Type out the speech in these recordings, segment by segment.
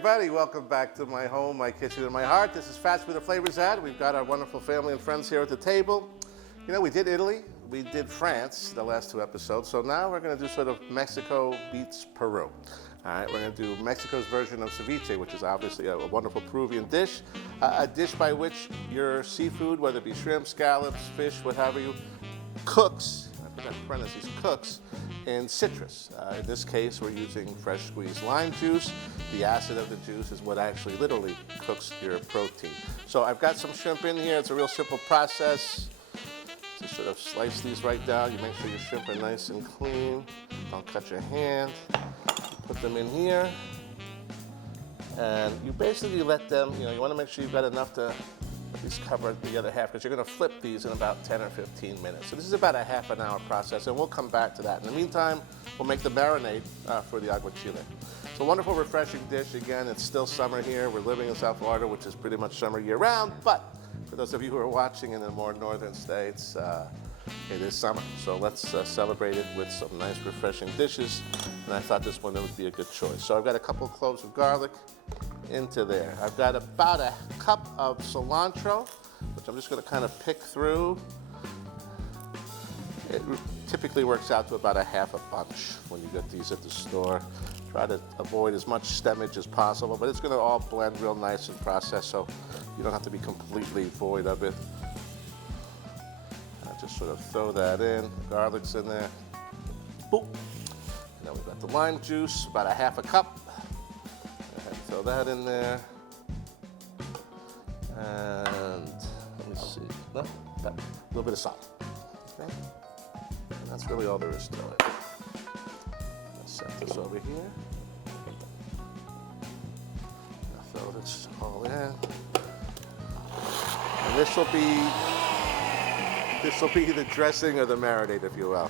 everybody. Welcome back to my home, my kitchen, and my heart. This is Fast Food the Flavors Ad. We've got our wonderful family and friends here at the table. You know, we did Italy, we did France the last two episodes, so now we're going to do sort of Mexico beats Peru. All right, we're going to do Mexico's version of ceviche, which is obviously a wonderful Peruvian dish, a dish by which your seafood, whether it be shrimp, scallops, fish, what have you, cooks, I put that in parentheses, cooks in citrus. In this case, we're using fresh squeezed lime juice. The acid of the juice is what actually literally cooks your protein. So I've got some shrimp in here. It's a real simple process. Just sort of slice these right down. You make sure your shrimp are nice and clean. Don't cut your hand. Put them in here. And you basically let them, you want to make sure you've got enough to at least cover the other half, because you're going to flip these in about 10 or 15 minutes. So this is about a half an hour process, and we'll come back to that. In the meantime, we'll make the marinade for the aguachile. It's a wonderful, refreshing dish. Again, it's still summer here. We're living in South Florida, which is pretty much summer year-round, but for those of you who are watching in the more northern states, it is summer. So let's celebrate it with some nice, refreshing dishes, and I thought this one would be a good choice. So I've got a couple of cloves of garlic into there. I've got about a cup of cilantro, which I'm just going to kind of pick through. It typically works out to about a half a bunch when you get these at the store. Try to avoid as much stemage as possible, but it's going to all blend real nice and process, so you don't have to be completely void of it. I just sort of throw that in. Garlic's in there. Boop. And then we've got the lime juice, about a half a cup. Throw that in there, and let me see, no, a little bit of salt, okay? And that's really all there is to it. Let's set this over here. I'll throw this all in, and this will be the dressing or the marinade, if you will.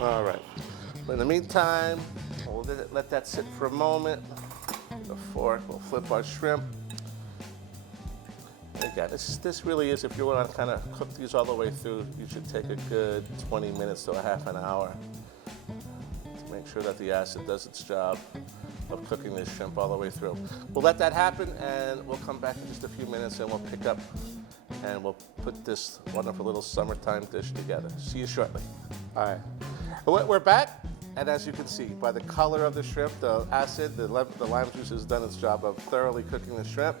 All right, but in the meantime, we'll let that sit for a moment. The fork, we'll flip our shrimp. And again, this really is, if you want to kind of cook these all the way through, you should take a good 20 minutes to a half an hour to make sure that the acid does its job of cooking this shrimp all the way through. We'll let that happen, and we'll come back in just a few minutes, and we'll pick up and we'll put this wonderful little summertime dish together. See you shortly. All right. We're back, and as you can see, by the color of the shrimp, the acid, the lime juice has done its job of thoroughly cooking the shrimp.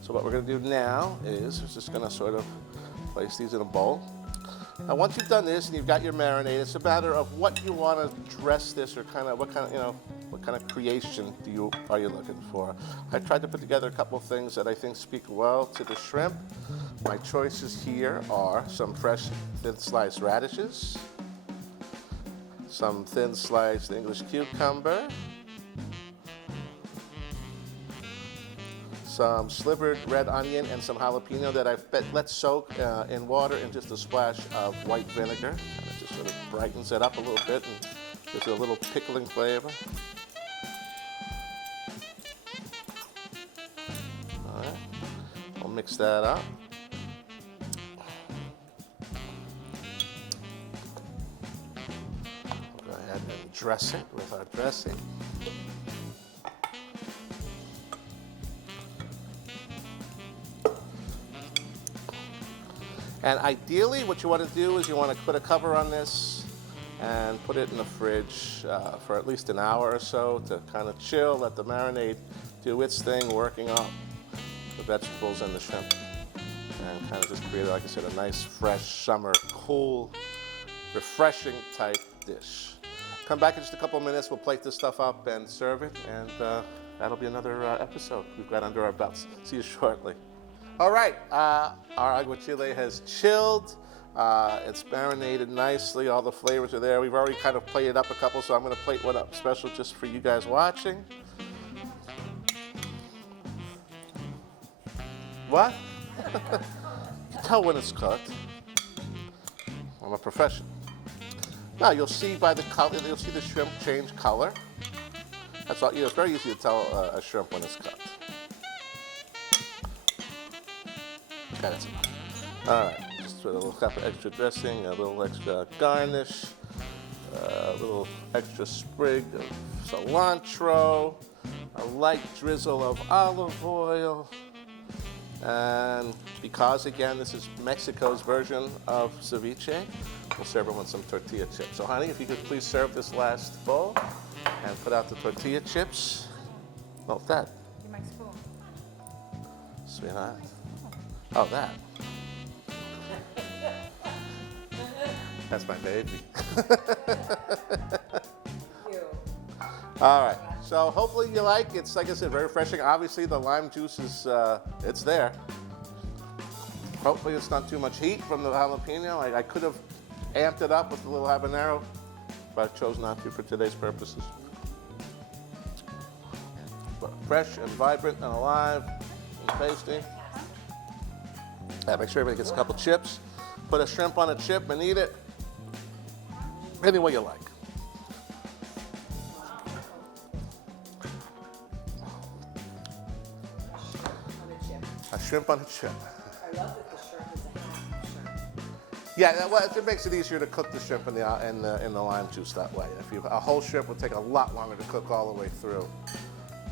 So what we're going to do now is we're just going to sort of place these in a bowl. Now, once you've done this and you've got your marinade, it's a matter of what you want to dress this, or what kind of creation are you looking for. I tried to put together a couple of things that I think speak well to the shrimp. My choices here are some fresh thin sliced radishes, some thin sliced English cucumber, some slivered red onion, and some jalapeno that I've let soak in water and just a splash of white vinegar. And it just sort of brightens it up a little bit and gives it a little pickling flavor. All right, I'll mix that up. Dress it with our dressing. And ideally, what you want to do is you want to put a cover on this and put it in the fridge for at least an hour or so to kind of chill, let the marinade do its thing, working on the vegetables and the shrimp, and kind of just create, like I said, a nice, fresh, summer, cool, refreshing type dish. Come back in just a couple of minutes. We'll plate this stuff up and serve it, and that'll be another episode we've got under our belts. See you shortly. All right, our aguachile has chilled. It's marinated nicely. All the flavors are there. We've already kind of plated up a couple, so I'm going to plate one up special just for you guys watching. What? You can tell when it's cooked. I'm a professional. Now you'll see by the color, you'll see the shrimp change color. That's all. You know, it's very easy to tell a shrimp when it's cooked. Okay, that's enough. All right, just put a little cup of extra dressing, a little extra garnish, a little extra sprig of cilantro, a light drizzle of olive oil, and because, again, this is Mexico's version of ceviche, we'll serve it with some tortilla chips. So, honey, if you could please serve this last bowl and put out the tortilla chips. Oh, that. You my spoon. Sweetheart. Oh, that. That's my baby. All right. So hopefully you like it. It's, like I said, very refreshing. Obviously, the lime juice is it's there. Hopefully, it's not too much heat from the jalapeno. I could have amped it up with a little habanero, but I chose not to for today's purposes. But fresh and vibrant and alive and tasty. Make sure everybody gets a couple chips. Put a shrimp on a chip and eat it any way you like. A shrimp on a chip. I love that the shrimp is a half shrimp. Yeah, well, it makes it easier to cook the shrimp in the lime juice that way. If you a whole shrimp would take a lot longer to cook all the way through,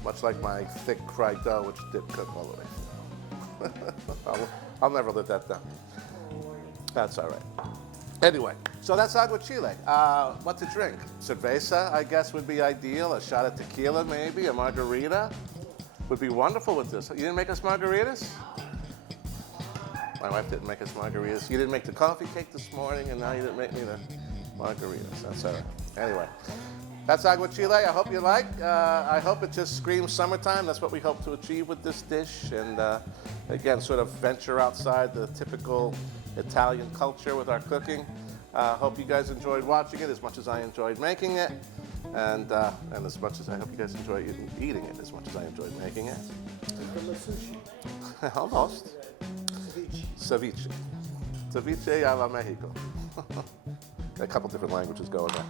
much like my thick fried dough, which did cook all the way through. I'll never live that down. That's all right. Anyway, so that's Aguachile. What to drink? Cerveza, I guess, would be ideal. A shot of tequila, maybe. A margarita would be wonderful with this. You didn't make us margaritas? My wife didn't make us margaritas. You didn't make the coffee cake this morning, and now you didn't make me the margaritas. That's all right. Anyway, that's Aguachile. I hope you like. I hope it just screams summertime. That's what we hope to achieve with this dish. And again, sort of venture outside the typical Italian culture with our cooking. Hope you guys enjoyed watching it as much as I enjoyed making it. And as much as I hope you guys enjoy eating it as much as I enjoyed making it. Almost. Ceviche. Ceviche a la Mexico. A couple different languages going there.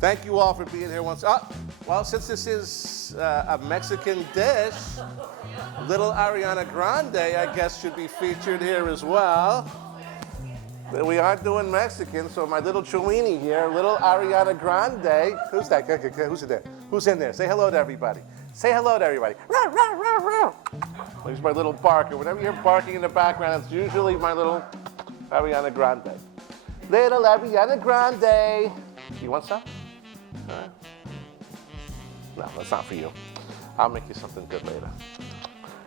Thank you all for being here once. Well, since this is a Mexican dish, little Ariana Grande, I guess, should be featured here as well. We are doing Mexican, so my little Chewini here, little Ariana Grande. Who's that? Who's in there? Who's in there? Say hello to everybody. Say hello to everybody. Row, row, row, row. Here's my little barker. Whenever you're barking in the background, it's usually my little Ariana Grande. Little Ariana Grande. You want some? No, that's not for you. I'll make you something good later.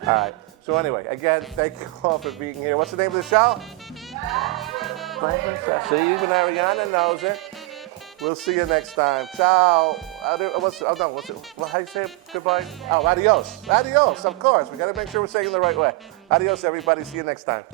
All right. So anyway, again, thank you all for being here. What's the name of the show? See, even Ariana knows it. We'll see you next time. Ciao. How do you say goodbye? Oh, adios. Adios, of course. We got to make sure we're saying it the right way. Adios, everybody. See you next time.